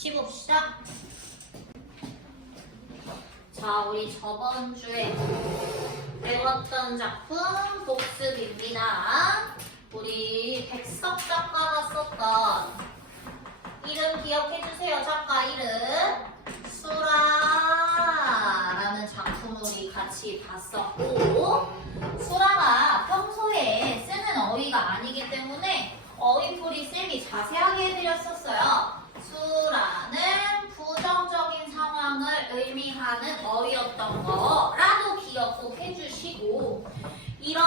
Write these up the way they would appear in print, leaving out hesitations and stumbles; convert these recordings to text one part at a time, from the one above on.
같이 봅시다. 자, 우리 저번 주에 배웠던 작품 복습입니다. 우리 백석 작가가 썼던 이름 기억해주세요. 작가 이름 수라라는 작품을 우리 같이 봤었고, 수라가 평소에 쓰는 어휘가 아니기 때문에 어휘풀이 쌤이 자세하게 해드렸었어요. 수라는 부정적인 상황을 의미하는 어휘였던 거라도 기억 꼭 해주시고, 이런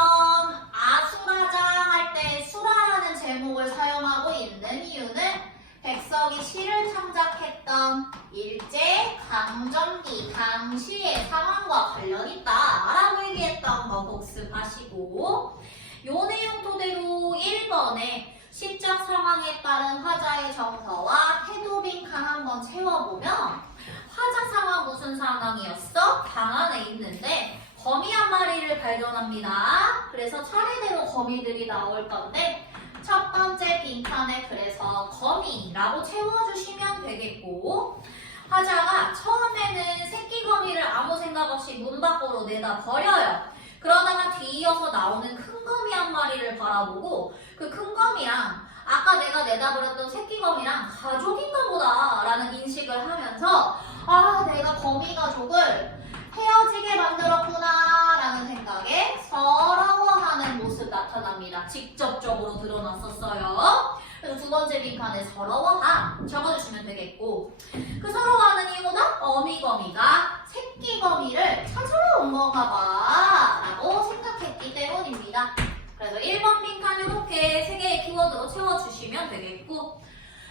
아수라장 할 때 수라라는 제목을 사용하고 있는 이유는 백석이 시를 창작했던 일제 강점기 당시의 상황과 관련 있다라고 얘기했던 거 복습하시고, 요 내용 토대로 1번에 시적 상황에 따른 화자의 정서와 태도 빈칸 한번 채워보면, 화자 상황 무슨 상황이었어? 방 안에 있는데 거미 한 마리를 발견합니다. 그래서 차례대로 거미들이 나올 건데, 첫 번째 빈칸에 그래서 거미라고 채워주시면 되겠고, 화자가 처음에는 새끼 거미를 아무 생각 없이 문 밖으로 내다 버려요. 그러다가 뒤이어서 나오는 큰 거미 한 마리를 바라보고, 그 큰 거미랑 아까 내가 내다버렸던 새끼 거미랑 가족인가 보다 라는 인식을 하면서, 아, 내가 거미 가족을 헤어지게 만들었구나 라는 생각에 서러워하는 모습 나타납니다. 직접적으로 드러났었어요. 그래서 두 번째 빈칸에 서러워함 적어주시면 되겠고, 그 서러워하는 이유는 어미거미가 새끼 거미를 찾으러 온 건가 봐 라고 생각했기 때문입니다. 그래서 1번 빈칸 이렇게 3개의 키워드로 채워주시면 되겠고,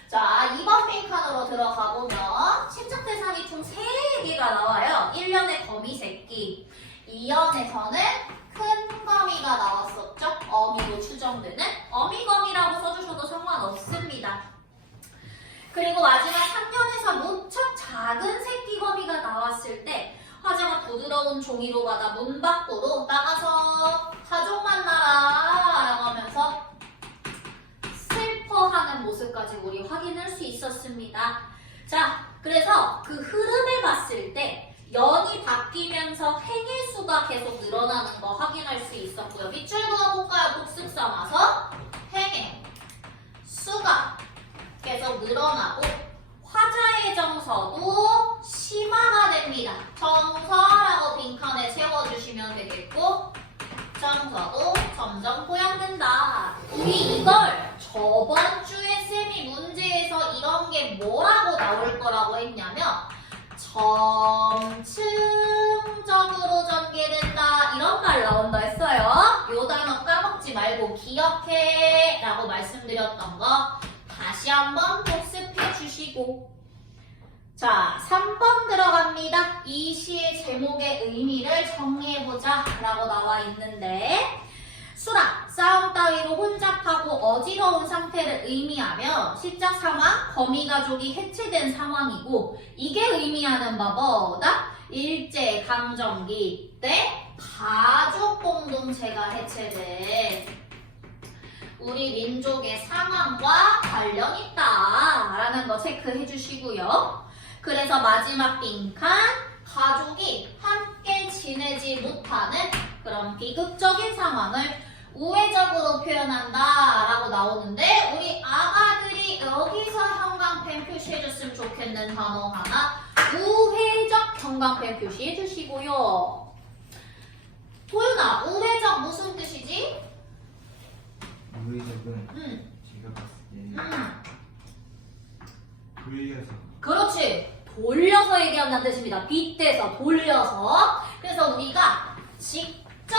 자, 2번 빈칸으로 들어가 보면 침착 대상이 총 3개가 나와요. 1년에 거미 새끼, 2년에서는 큰 거미가 나왔었죠. 어미로 추정되는 어미거미라고 써주셔도 상관없습니다. 그리고 마지막 3년에서 무척 작은 새끼 거미가 나왔을 때 화자가 부드러운 종이로 받아 문 밖으로 나가서 가족 만나라 라고 하면서 슬퍼하는 모습까지 우리 확인할 수 있었습니다. 자, 그래서 그 흐름을 봤을 때 연이 바뀌면서 행의 수가 계속 늘어나는 거 확인할 수 있었고요. 밑줄 그어볼까요? 복습 삼아서 행의 수가 계속 늘어나고, 화자의 정서도 심화가 됩니다. 정서라고 빈칸에 채워주시면 되겠고, 정서도 점점 보양된다. 우리 이걸 저번 주에 쌤이 문제에서 이런 게 뭐라고 나올 거라고 했냐면, 점층적으로 전개된다 이런 말 나온다 했어요. 요 단어 까먹지 말고 기억해 라고 말씀드렸던 거 다시 한번 복습해 주시고, 자, 3번 들어갑니다. 이 시의 제목의 의미를 정리해보자 라고 나와 있는데, 수락, 싸움 따위로 혼잡하고 어지러운 상태를 의미하며 시적 상황, 거미 가족이 해체된 상황이고, 이게 의미하는 바 뭐다? 일제 강점기 때 가족 공동체가 해체된 우리 민족의 상황과 관련 있다 라는 거 체크해 주시고요. 그래서 마지막 빈칸, 가족이 함께 지내지 못하는 그런 비극적인 상황을 우회적으로 표현한다 라고 나오는데, 우리 아가들이 여기서 형광펜 표시해줬으면 좋겠는 단어 하나, 우회적 형광펜 표시해 주시고요. 도윤아, 우회적 무슨 뜻이지? 우회적은 제가 봤을 때는 돌려서. 그렇지, 돌려서 얘기한다는 뜻입니다. 빗대서, 돌려서. 그래서 우리가 직접적이라는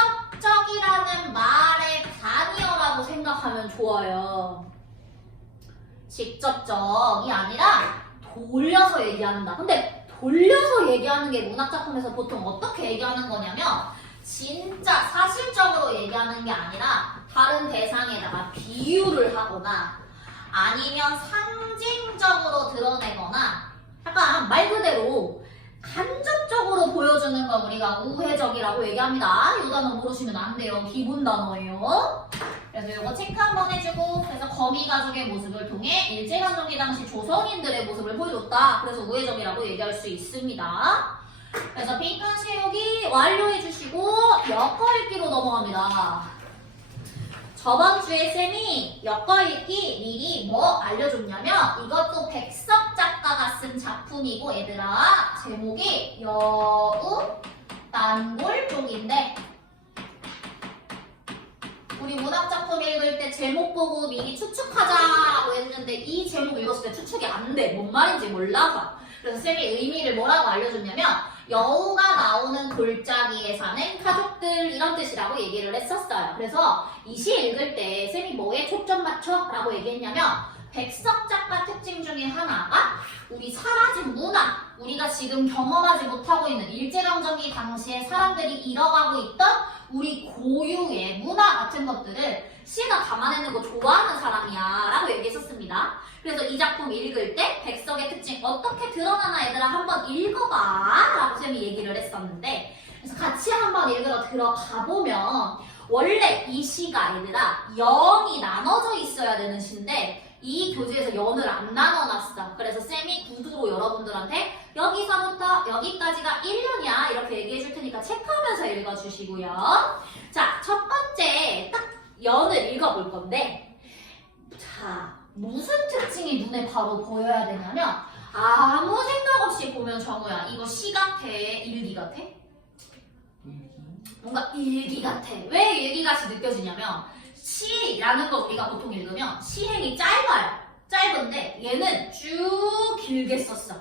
말의 단위어라고 생각하면 좋아요. 직접적이 아니라 돌려서 얘기한다. 근데 돌려서 얘기하는 게 문학작품에서 보통 어떻게 얘기하는 거냐면, 진짜 사실적으로 얘기하는 게 아니라 다른 대상에다가 비유를 하거나 아니면 상징적으로 드러내거나, 약간 말 그대로 간접적으로 보여주는 거 우리가 우회적이라고 얘기합니다. 이 단어 모르시면 안 돼요. 기본 단어예요. 그래서 이거 체크 한번 해주고, 그래서 거미 가족의 모습을 통해 일제강점기 당시 조선인들의 모습을 보여줬다. 그래서 우회적이라고 얘기할 수 있습니다. 그래서 빈칸 채우기 완료해주시고 엮어읽기로 넘어갑니다. 저번 주에 쌤이 엮어읽기 미리 뭐 알려줬냐면 이것도 백석 작가가 쓴 작품이고 얘들아 제목이 여우 단골 쪽인데 우리 문학작품 읽을 때 제목 보고 미리 추측하자고 했는데 이 제목 읽었을 때 추측이 안 돼. 뭔 말인지 몰라서. 그래서 쌤이 의미를 뭐라고 알려줬냐면 여우가 나오는 골짜기에 사는 가족들 이런 뜻이라고 얘기를 했었어요. 그래서 이 시 읽을 때 쌤이 뭐에 초점 맞춰? 라고 얘기했냐면 백석 작가 특징 중에 하나가 우리 사라진 문화, 우리가 지금 경험하지 못하고 있는 일제강점기 당시에 사람들이 잃어가고 있던 우리 고유의 문화 같은 것들을 시가 담아내는 거 좋아하는 사람이야 라고 얘기했었습니다. 그래서 이 작품 읽을 때 백석의 특징 어떻게 드러나나 얘들아 한번 읽어봐 라고 쌤이 얘기를 했었는데 그래서 같이 한번 읽으러 들어가 보면 원래 이 시가 얘들아 연이 나눠져 있어야 되는 시인데 이 교재에서 연을 안 나눠놨어. 그래서 쌤이 구두로 여러분들한테 여기서부터 여기까지가 1년이야 이렇게 얘기해 줄 테니까 체크하면서 읽어주시고요. 자, 첫 번째 딱 연을 읽어볼 건데 자, 무슨 특징이 눈에 바로 보여야 되냐면 아무 생각 없이 보면 정우야 이거 시 같아? 일기 같아? 뭔가 일기 같아. 왜 일기같이 느껴지냐면 시라는 거 우리가 보통 읽으면 시행이 짧아요. 짧은데 얘는 쭉 길게 썼어.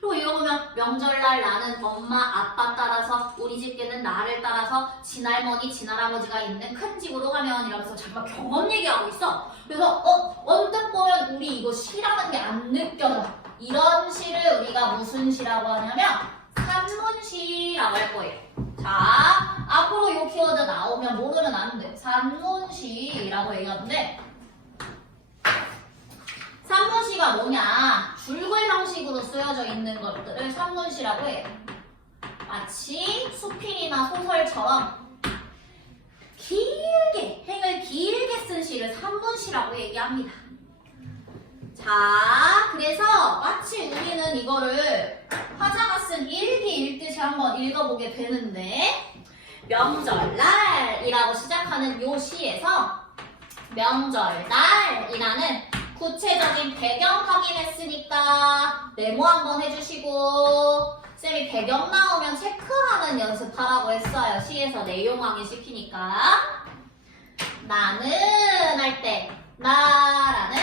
그리고 이거 보면 명절날 나는 엄마 아빠 따라서 우리 집게는 나를 따라서 친할머니 친할아버지가 있는 큰 집으로 가면 이러면서 정말 경험 얘기하고 있어. 그래서 언뜻 보면 우리 이거 시라는 게 안 느껴져. 이런 시를 우리가 무슨 시라고 하냐면 산문시라고 할 거예요. 자, 앞으로 이 키워드 나오면 모르면 안 돼. 산문시라고 얘기하는데 산문시가 뭐냐? 줄글 형식으로 쓰여져 있는 것들을 산문시라고 해요. 마치 수필이나 소설처럼 길게, 행을 길게 쓴 시를 산문시라고 얘기합니다. 자, 그래서 마치 우리는 이거를 화자가 쓴 일기 읽듯이 한번 읽어보게 되는데 명절날이라고 시작하는 요 시에서 명절날이라는 구체적인 배경 확인했으니까 메모 한번 해주시고 쌤이 배경 나오면 체크하는 연습하라고 했어요. 시에서 내용 확인 시키니까 나는 할 때 나라는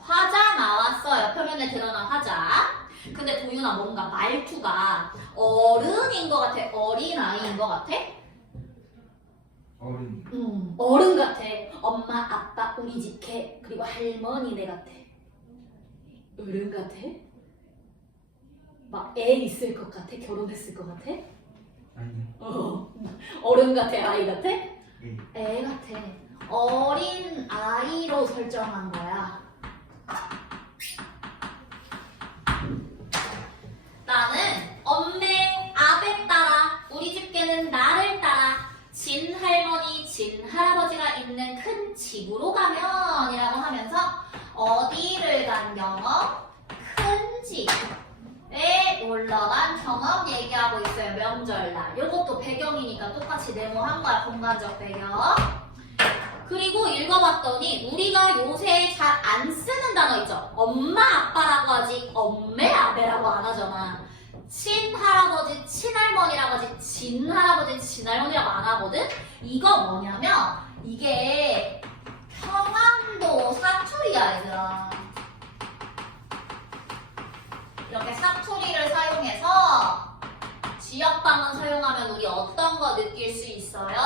화자 나왔어요. 표면에 드러난 화자. 근데 도윤아 뭔가 말투가 어른인 것 같아? 어린아이인 것 같아? 어른. 어른 같아. 엄마, 아빠, 우리 집 개, 그리고 할머니네 같아. 어른 같아? 막 애 있을 것 같아? 결혼했을 것 같아? 아니요. 어른 같아? 아이 같아? 예. 애 같아. 어린 아이로 설정한 거야. 나는 엄매 아베 따라 우리 집 개는 나를 따라 진할머니 진할아버지가 있는 큰 집으로 가면 이라고 하면서 어디를 간 경험? 큰 집에 올라간 경험 얘기하고 있어요. 명절날. 이것도 배경이니까 똑같이 네모한 거야. 공간적 배경. 그리고 읽어봤더니 우리가 요새 잘 안 쓰는 단어 있죠? 엄마 아빠라고 하지 엄매 아베라고 안 하잖아. 친할아버지 친할머니라고 하지 진할아버지 진할머니라고 안 하거든? 이거 뭐냐면 이게 평안도 사투리야 얘들아. 이렇게 사투리를 사용해서 지역방언 사용하면 우리 어떤 거 느낄 수 있어요?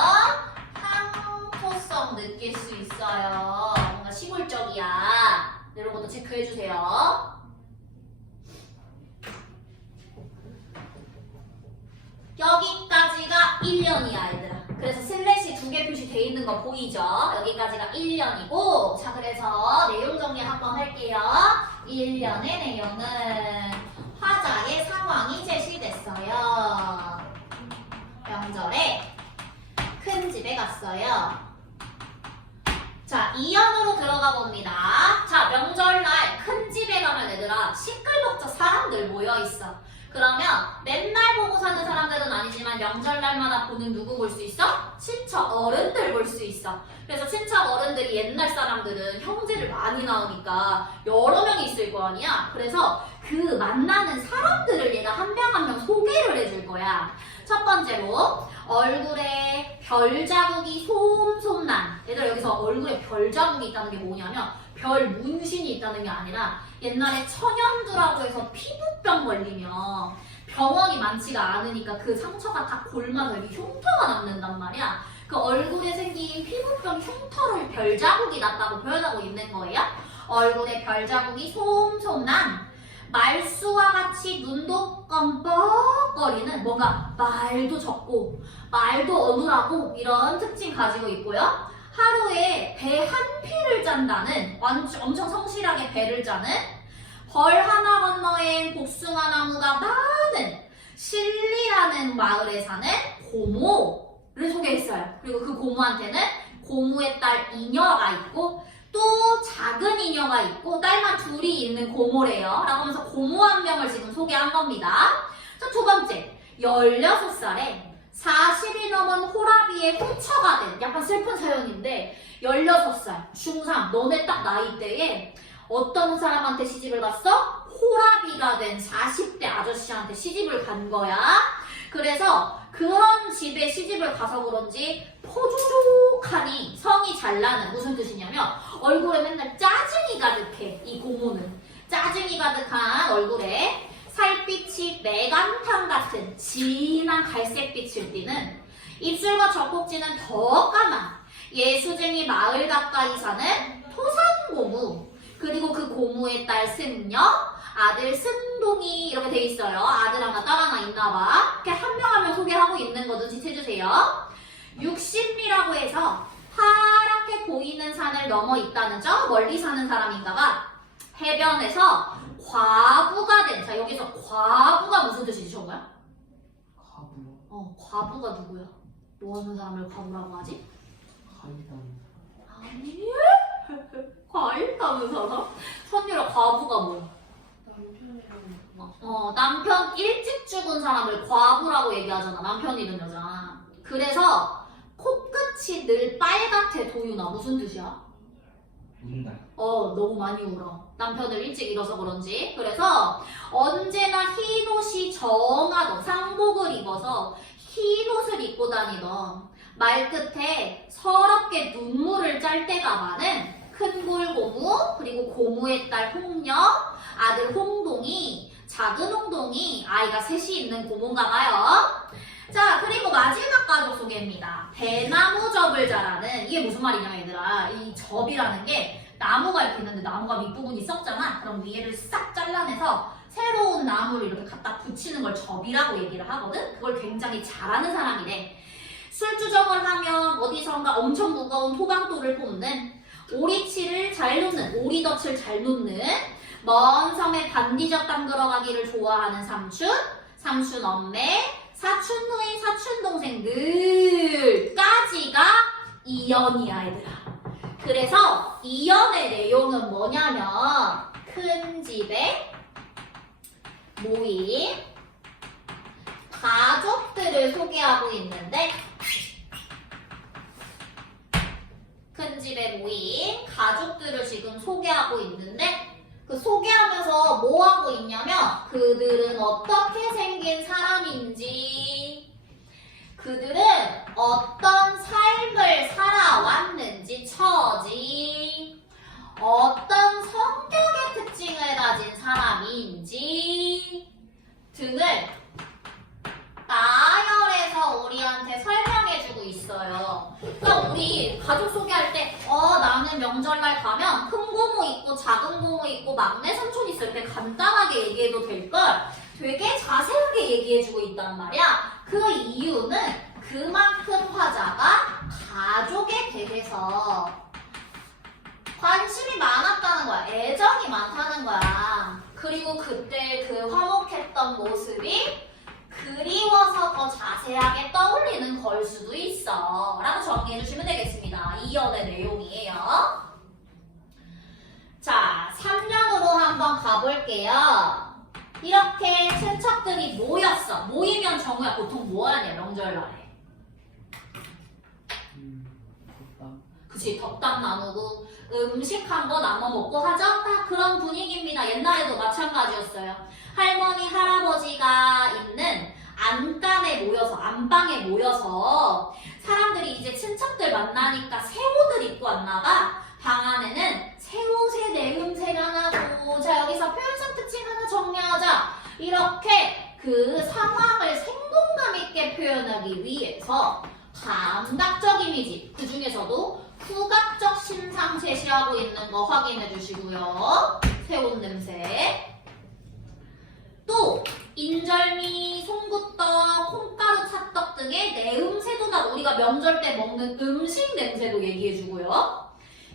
상토성 느낄 수 있어요. 뭔가 시골적이야. 이런 것도 체크해주세요. 여기까지가 1년이야 얘들아. 그래서 슬래시 2개 표시돼 있는 거 보이죠? 여기까지가 1년이고 자 그래서 내용 정리 한번 할게요. 1년의 내용은 화자의 상황이 제시됐어요. 명절에 큰 집에 갔어요. 자, 2연으로 들어가 봅니다. 자, 명절날 큰 집에 가면 얘들아 시끌벅적 사람들 모여있어. 그러면 맨날 보고 사는 사람들은 아니지만 명절날마다 보는 누구 볼 수 있어? 친척 어른들 볼 수 있어. 그래서 친척 어른들이 옛날 사람들은 형제를 많이 낳으니까 여러 명이 있을 거 아니야. 그래서 그 만나는 사람들을 얘가 한 명 한 명 소개를 해줄 거야. 첫 번째로 얼굴에 별 자국이 솜솜난. 얘들아 여기서 얼굴에 별 자국이 있다는 게 뭐냐면 별 문신이 있다는 게 아니라 옛날에 천연두라고 해서 피부병 걸리면 병원이 많지가 않으니까 그 상처가 다 골마서 이렇게 흉터가 남는단 말이야. 그 얼굴에 생긴 피부병 흉터를 별 자국이 났다고 표현하고 있는 거예요. 얼굴에 별 자국이 솜솜난. 말수와 같이 눈도 껌뻑거리는, 뭔가 말도 적고 말도 어눌하고 이런 특징 가지고 있고요. 하루에 배 한 피를 짠다는, 엄청 성실하게 배를 짜는, 벌 하나 건너엔 복숭아 나무가 많은 신리라는 마을에 사는 고모를 소개했어요. 그리고 그 고모한테는 고모의 딸 이녀가 있고 또 작은 이녀가 있고 딸만 둘이 있는 고모래요. 라고 하면서 고모 한 명을 지금 소개한 겁니다. 자, 두 번째, 16살에 40이 넘은 호라비의 후처가 된, 약간 슬픈 사연인데 16살, 중3, 너네 딱 나이대에 어떤 사람한테 시집을 갔어? 호라비가 된 40대 아저씨한테 시집을 간 거야. 그래서 그런 집에 시집을 가서 그런지 포주룩하니 성이 잘 나는, 무슨 뜻이냐면 얼굴에 맨날 짜증이 가득해. 이 고모는 짜증이 가득한 얼굴에 살빛이 메간탕 같은 진한 갈색빛을 띠는, 입술과 젖꼭지는 더 까만 예수쟁이 마을 가까이 사는 토산고무, 그리고 그 고모의 딸 승녀, 아들 승동이 이렇게 돼 있어요. 아들 하나 딸 하나 있나봐. 이렇게 한 명 한 명 소개하고 있는 거 눈치채주세요. 60리라고 해서 파랗게 보이는 산을 넘어 있다는, 저 멀리 사는 사람인가봐. 해변에서 과부가 된, 자 여기서 과부가 무슨 뜻이지 정말? 가부요? 과부가 누구야? 뭐 하는 사람을 과부라고 하지? 과일 따는 아니 과일 따는 사람? 선율아, 과부가 뭐야? 남편 일찍 죽은 사람을 과부라고 얘기하잖아. 남편 잃은 여자. 그래서 코끝이 늘 빨갛대. 도윤아, 무슨 뜻이야? 운다. 너무 많이 울어. 남편을 일찍 잃어서 그런지. 그래서 언제나 흰 옷이 정하던, 상복을 입어서 흰 옷을 입고 다니던, 말끝에 서럽게 눈물을 짤 때가 많은 큰골고무, 그리고 고모의 딸 홍녀, 아들 홍동이, 작은 홍동이, 아이가 셋이 있는 고모인가 봐요. 자, 그리고 마지막 가족 소개입니다. 대나무 접을 자라는, 이게 무슨 말이냐면 얘들아, 이 접이라는 게 나무가 이렇게 있는데 나무가 밑부분이 썩잖아. 그럼 위에를 싹 잘라내서 새로운 나무를 이렇게 갖다 붙이는 걸 접이라고 얘기를 하거든. 그걸 굉장히 잘하는 사람이래. 술주정을 하면 어디선가 엄청 무거운 토강돌을 뽑는, 오리치를 잘 놓는, 오리덫을 잘 놓는, 먼 섬에 반디적 담그러가기를 좋아하는 삼촌, 삼촌 엄매, 사촌 누이, 사촌 동생들까지가 이연이야 얘들아. 그래서 이연의 내용은 뭐냐면 큰 집에 모인 가족들을 소개하고 있는데, 큰 집에 모인 가족들을 지금 소개하고 있는데, 그 소개하면서 뭐 하고 있냐면 그들은 어떻게 생긴 사람인지, 그들은 어떤 삶을 살아왔는지, 처지, 어떤 성격의 특징을 가진 사람인지 등을 나열해서 우리한테 설명해주고 있어요. 그러니까 우리 가족 소개할 때 나는 명절날 가면 큰 고모 있고 작은 고모 있고 막내 삼촌 있을 때 간단하게 얘기해도 될걸 되게 자세하게 얘기해주고 있단 말이야. 그 이유는 그만큼 화자가 가족에 대해서 관심이 많았다는 거야. 애정이 많다는 거야. 그리고 그때 그 화목했던 모습이 그리워서 더 자세하게 떠올리는 걸 수도 있어 라고 정리해 주시면 되겠습니다. 2연의 내용이에요. 자, 3년으로 한번 가볼게요. 이렇게 친척들이 모였어. 모이면 정우야 보통 뭐 하냐, 명절날에. 덥다. 그치, 덕담 나누고 음식 한 거 나눠 먹고 하죠? 다 그런 분위기입니다. 옛날에도 마찬가지였어요. 할머니, 할아버지가 있는 안간에 모여서, 안방에 모여서 사람들이 이제 친척들 만나니까 새 옷을 입고 왔나봐. 방 안에는 새 옷의 내음새가 나고, 자, 여기서 표현성 특징 하나 정리하자. 이렇게 그 상황을 생동감 있게 표현하기 위해서 감각적 이미지, 그 중에서도 후각적 신상 제시하고 있는 거 확인해 주시고요. 새옷 냄새. 또 인절미, 송구떡, 콩가루 찰떡 등의 내음새도 다 우리가 명절 때 먹는 음식 냄새도 얘기해 주고요.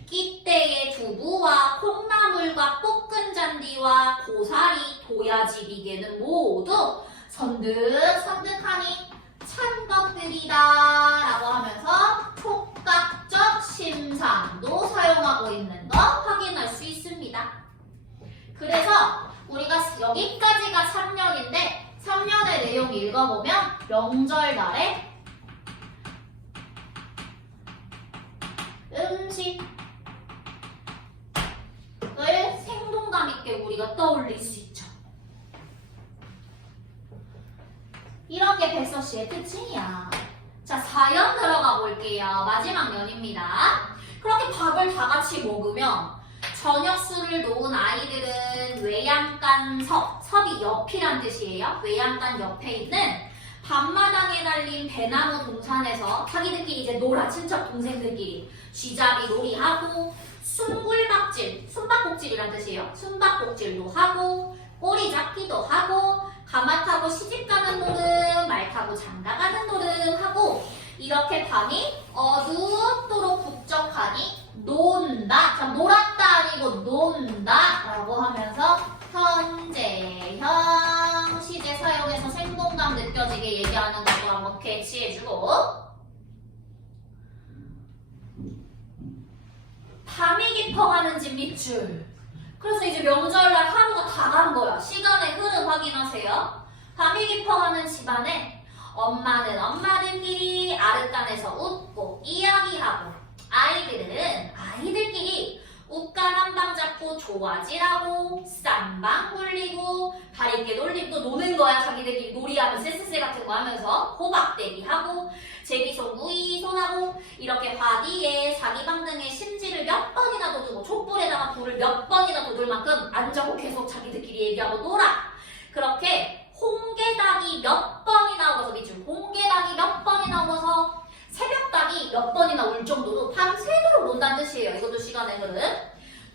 끼대의 두부와 콩나물과 볶은 잔디와 고사리, 도야지 비계는 모두 선득선득하니 찬 것들이다 라고 하면서 촉각적 심상도 사용하고 있는 거 확인할 수 있습니다. 그래서 우리가 여기까지가 3년인데 3년의 내용 읽어보면 명절날에 음식을 생동감 있게 우리가 떠올릴 수 있죠. 이런 게 백서씨의 특징이야. 자, 4연 들어가 볼게요. 마지막 연입니다. 그렇게 밥을 다 같이 먹으면 저녁술을 놓은 아이들은 외양간 섭, 섭이 옆이란 뜻이에요. 외양간 옆에 있는 밤마당에 달린 배나무 동산에서 자기들끼리 이제 놀아, 친척 동생들끼리 쥐잡이 놀이하고 숨굴박질, 숨바꼭질이란 뜻이에요. 숨바꼭질도 하고 꼬리 잡기도 하고 가마 타고 시집 가는 노름, 말 타고 장가 가는 노름 하고 이렇게 밤이 어둡도록 북적하니 논다. 자, 놀았다 아니고 논다 라고 하면서 현재형 시제 사용해서 생동감 느껴지게 얘기하는 것도 한번 캐치해주고 밤이 깊어가는 집 밑줄. 그래서 이제 명절날 하루가 다 간 거야. 시간의 흐름 확인하세요. 밤이 깊어가는 집안에 엄마는 엄마들끼리 아랫간에서 웃고 이야기하고 아이들은 아이들끼리 옷간 한 방 잡고 조화질하고 쌈방 굴리고 다리깨 놀리고 또 노는 거야. 자기들끼리 놀이하면 쎄쎄쎄 같은 거 하면서 호박대기하고 제비손 무이손하고 이렇게 화디에 사기방 등의 심지를 몇 번이나 돋우고 촛불에다가 불을 몇 번이나 돋을 만큼 앉아고 계속 자기들끼리 얘기하고 놀아. 그렇게 홍게닭이 몇 번이나 오고서 밑줄 홍게닭이 몇 번이나 오고서 새벽닭이 몇 번이나 올 정도로 밤새도록 논다는 뜻이에요. 이것도 시간의 흐름.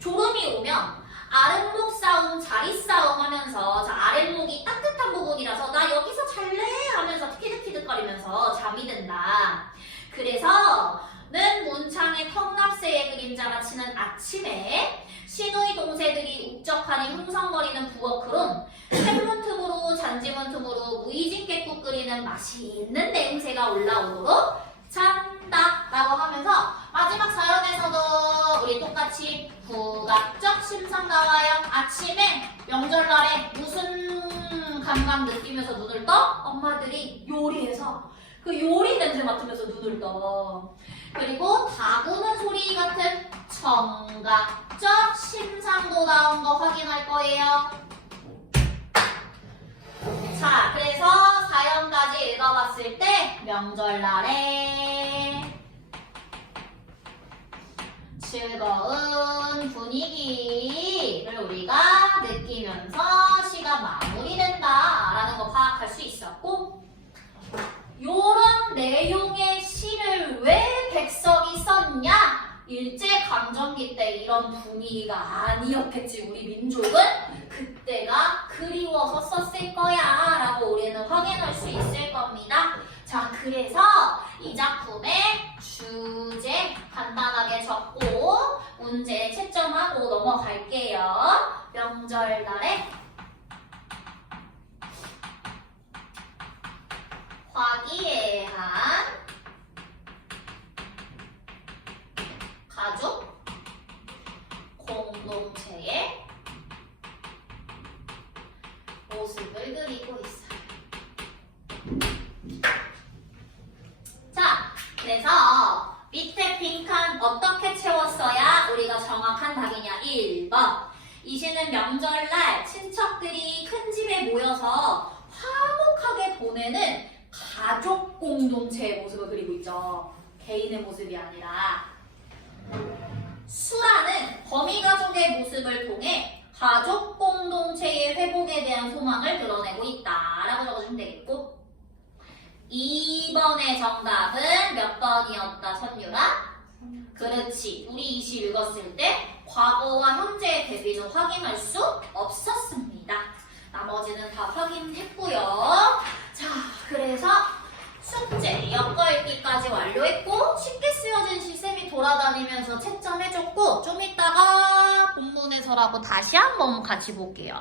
졸음이 오면 아랫목 싸움, 자리 싸움 하면서 자, 아랫목이 따뜻한 부분이라서 나 여기서 잘래 하면서 티득티득거리면서 잠이 든다. 그래서는 문창의 턱납새의 그림자가 치는 아침에 시누이 동새들이 uk적하니 흥성거리는 부엌으론 샘문틈으로 잔지문틈으로 무이진 깨국 끓이는 맛있는 냄새가 올라오도록 잔다 라고 하면서 마지막 사연에서도 우리 똑같이 부각적 심상 나와요. 아침에 명절날에 무슨 감각 느끼면서 눈을 떠? 엄마들이 요리해서 그 요리 냄새 맡으면서 눈을 떠. 그리고 다구는 소리 같은 청각적 심상도 나온 거 확인할 거예요. 자, 그래서 4연까지 읽어봤을 때 명절날에 즐거운 분위기를 우리가 느끼면서 시가 마무리된다라는 거 파악할 수 있었고 요런 내용의 시를 왜 백석이 썼냐? 일제강점기 때 이런 분위기가 아니었겠지. 우리 민족은 그때가 그리워서 썼을 거야 라고 우리는 확인할 수 있을 겁니다. 자, 그래서 이 작품의 주제 간단하게 적고 문제 채점하고 넘어갈게요. 명절날에 모습을 그리고 있어요. 자, 그래서 밑에 빈칸 어떻게 채웠어야 우리가 정확한 답이냐? 1번. 이 시는 명절날 친척들이 큰 집에 모여서 화목하게 보내는 가족 공동체의 모습을 그리고 있죠. 개인의 모습이 아니라. 수라는 거미가족의 모습을 통해 가족 공동체의 회복에 대한 소망을 드러내고 있다 라고 적어주면 되겠고, 2번의 정답은 몇 번이었다, 선유라? 그렇지. 우리 이 시 읽었을 때 과거와 현재의 대비는 확인할 수 없었습니다. 나머지는 다 확인했고요. 자, 그래서 숙제 엮어읽기까지 완료했고, 쉽게 쓰여진 시쌤이 돌아다니면서 채점해줬고, 좀 이따가 본문에서라고 다시 한번 같이 볼게요.